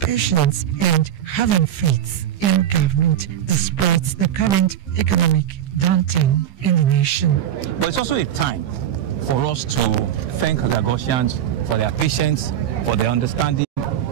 patience and having faith in government despite the current economic downturn in the nation. But it's also a time for us to thank Lagosians for their patience, for their understanding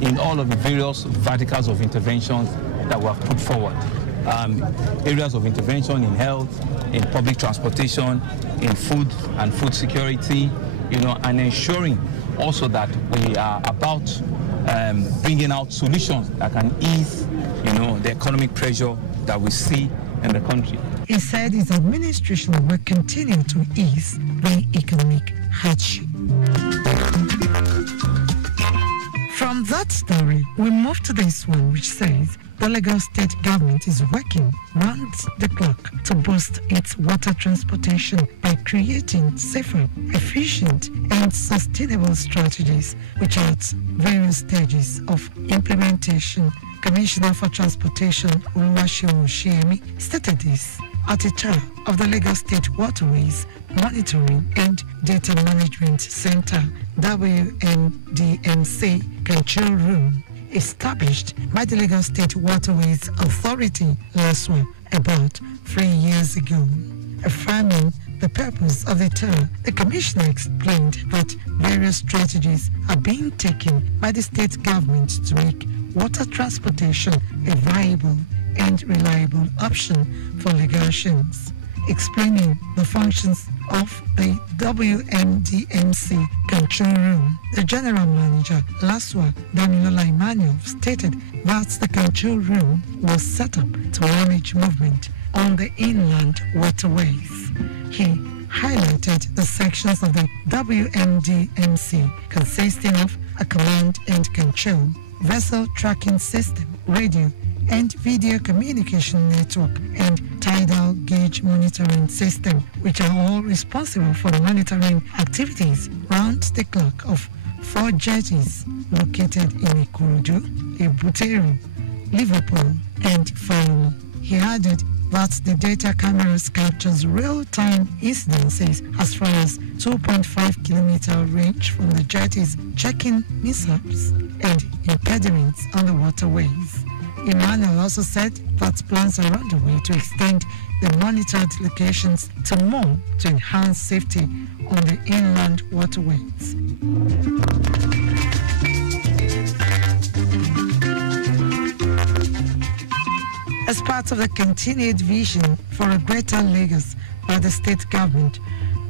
in all of the various verticals of interventions that we have put forward. Areas of intervention in health, in public transportation, in food and food security, and ensuring also that we are about bringing out solutions that can ease, the economic pressure that we see in the country. He said his administration will continue to ease the economic hardship. From that story, we move to this one, which says the Lagos state government is working round the clock to boost its water transportation by creating safer, efficient, and sustainable strategies, which are at various stages of implementation. Commissioner for Transportation Oluwaseun Oshiyemi stated this at a tour of the Lagos State Waterways Monitoring and Data Management Center, WMDMC Control Room, established by the Lagos State Waterways Authority LASWA about 3 years ago. Affirming the purpose of the tour, the Commissioner explained that various strategies are being taken by the state government to make water transportation a viable and reliable option for Lagosians. Explaining the functions of the WMDMC Control Room, the General Manager, LASWA, Damilola Emmanuel, stated that the Control Room was set up to manage movement on the inland waterways. He highlighted the sections of the WMDMC consisting of a command and control, vessel tracking system, radio and video communication network, and tidal gauge monitoring system, which are all responsible for monitoring activities round the clock of 4 jetties located in Ikorodu, Ebutero, Liverpool, and Faro. He added that the data cameras captures real-time incidences as far as 2.5 kilometer range from the jetties, checking mishaps and impediments on the waterways. Emmanuel also said that plans are underway to extend the monitored locations to more to enhance safety on the inland waterways. As part of the continued vision for a greater Lagos by the state government,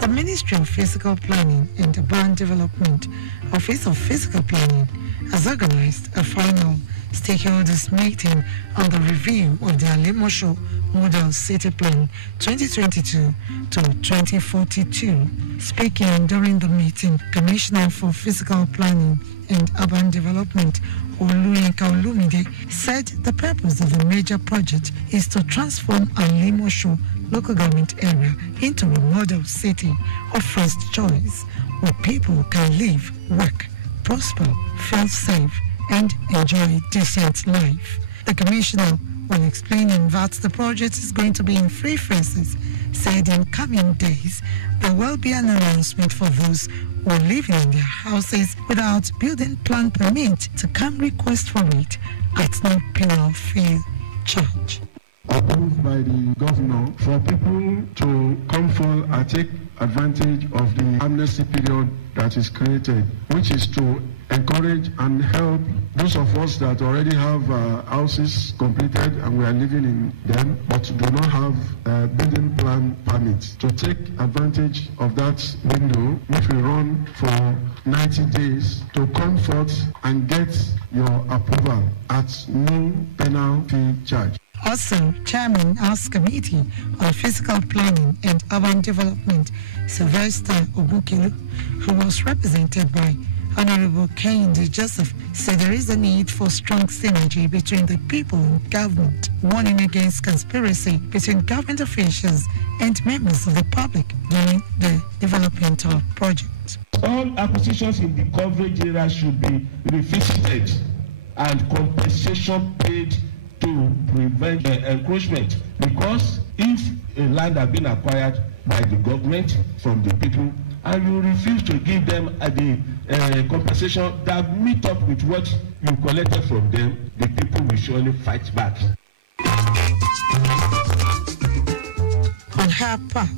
the Ministry of Physical Planning and Urban Development, Office of Physical Planning, has organized a final stakeholders meeting on the review of the Alimosho Model City Plan 2022 to 2042. Speaking during the meeting, Commissioner for Physical Planning and Urban Development, Oluyinka Olumide, said the purpose of the major project is to transform Alimosho local government area into a model city of first choice where people can live, work, prosper, feel safe, and enjoy decent life. The Commissioner, while explaining that the project is going to be in 3 phases, said in coming days there will be an announcement for those who are living in their houses without building plan permit to come request for it at no penal fee charge. Approved by the governor for people to come forward and take advantage of the amnesty period that is created, which is to encourage and help those of us that already have houses completed and we are living in them but do not have building plan permits, to take advantage of that window which will run for 90 days to come forth and get your approval at no penal fee charge. Also, Chairman House Committee on Physical Planning and Urban Development, Sylvester Obukilu, who was represented by Honorable Kehinde Joseph, said there is a need for strong synergy between the people and government, warning against conspiracy between government officials and members of the public during the development of projects. All acquisitions in the coverage area should be revisited and compensation paid to prevent encroachment, because if a land has been acquired by the government from the people and you refuse to give them the compensation that meet up with what you collected from them, the people will surely fight back. On her part,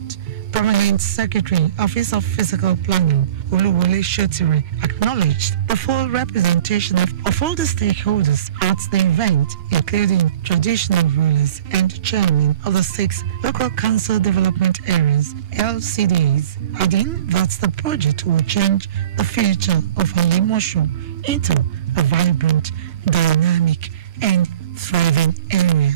Permanent Secretary, Office of Physical Planning, Oluwole Shotiri, acknowledged the full representation of all the stakeholders at the event, including traditional rulers and chairmen of the 6 local council development areas, LCDs, adding that the project will change the future of Alimosho into a vibrant, dynamic, and thriving area.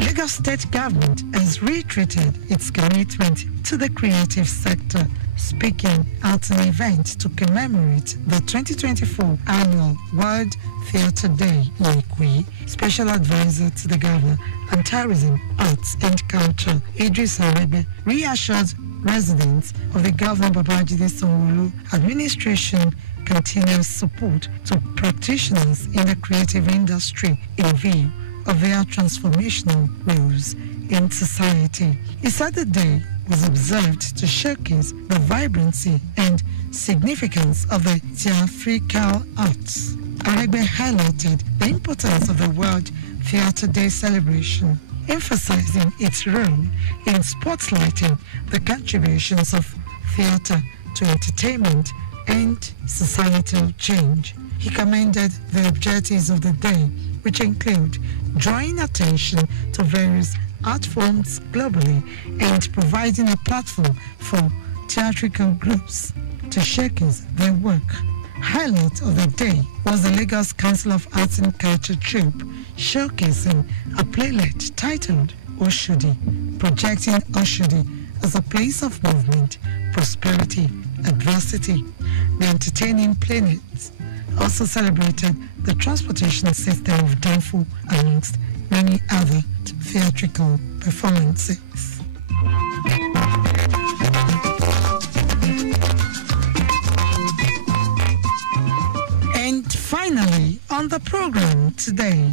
Lagos State Government has reiterated its commitment to the creative sector, speaking at an event to commemorate the 2024 annual World Theatre Day in Ikwe. Special advisor to the Governor on Tourism, Arts and Culture, Idris Arebe, reassured residents of the Governor Babajide Sanwo-Olu administration continuous support to practitioners in the creative industry in view of their transformational roles in society. He said the day was observed to showcase the vibrancy and significance of the theatrical arts. Aregbe highlighted the importance of the World Theatre Day celebration, emphasizing its role in spotlighting the contributions of theatre to entertainment and societal change. He commended the objectives of the day, which include drawing attention to various art forms globally and providing a platform for theatrical groups to showcase their work. Highlight of the day was the Lagos Council of Arts and Culture troupe showcasing a playlet titled Oshodi, projecting Oshodi as a place of movement, prosperity, adversity. The entertaining playlets also celebrated the transportation system of Danfo amongst many other theatrical performances. And finally, on the program today,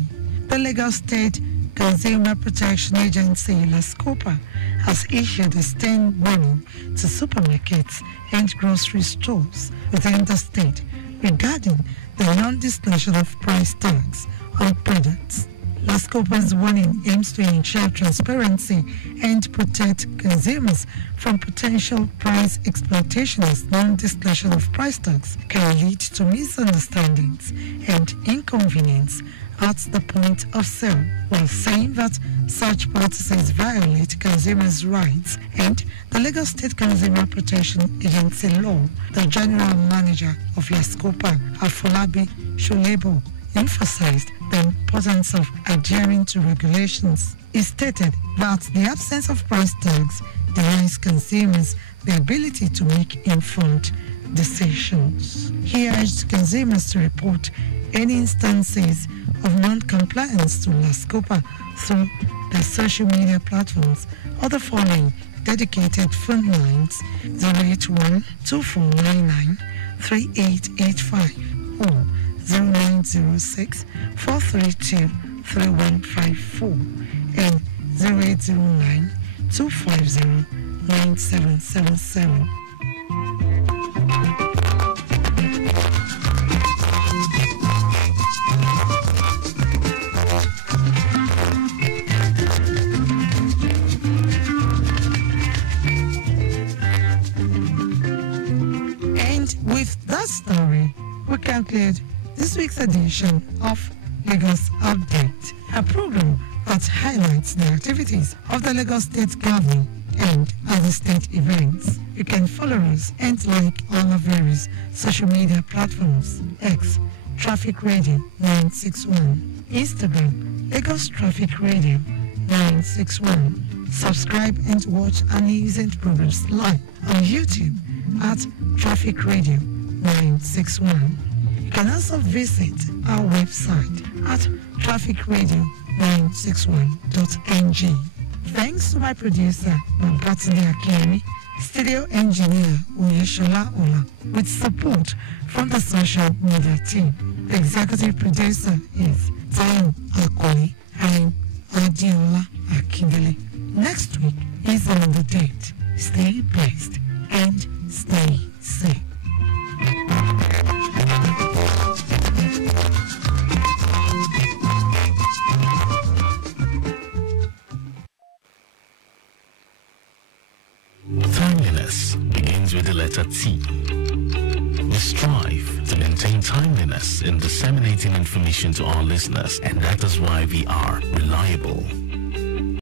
the Lagos State Consumer Protection Agency, LASCOPA, has issued a stern warning to supermarkets and grocery stores within the state regarding the non-disclosure of price tags on products. LASCOPA's warning aims to ensure transparency and protect consumers from potential price exploitation, as non-disclosure of price tags can lead to misunderstandings and inconvenience at the point of sale, while saying that such practices violate consumers' rights and the Lagos State Consumer Protection Agency law. The General Manager of LASCOPA, Afolabi Shulebo, emphasized the importance of adhering to regulations. He stated that the absence of price tags denies consumers the ability to make informed decisions. He urged consumers to report any instances of non-compliance to LASCOPA through their social media platforms or the following dedicated phone lines: 081 2499 3885 or 0906 432 3154 and 0809 250 9777. And with that story, we conclude this week's edition of Lagos Update, a program that highlights the activities of the Lagos State Government and other state events. You can follow us and like all our various social media platforms: X, Traffic Radio 961, Instagram, Lagos Traffic Radio 961. Subscribe and watch our news and programs live on YouTube at Traffic Radio 961. You can also visit our website at trafficradio961.ng. Thanks to my producer, Adeola Akindele, studio engineer Oyeshola Ola, with support from the social media team. The executive producer is Time Akoli, and Adeola Akindele. Next week is another date. Stay blessed and stay safe. Timeliness begins with the letter T. We strive to maintain timeliness in disseminating information to our listeners, and that is why we are reliable,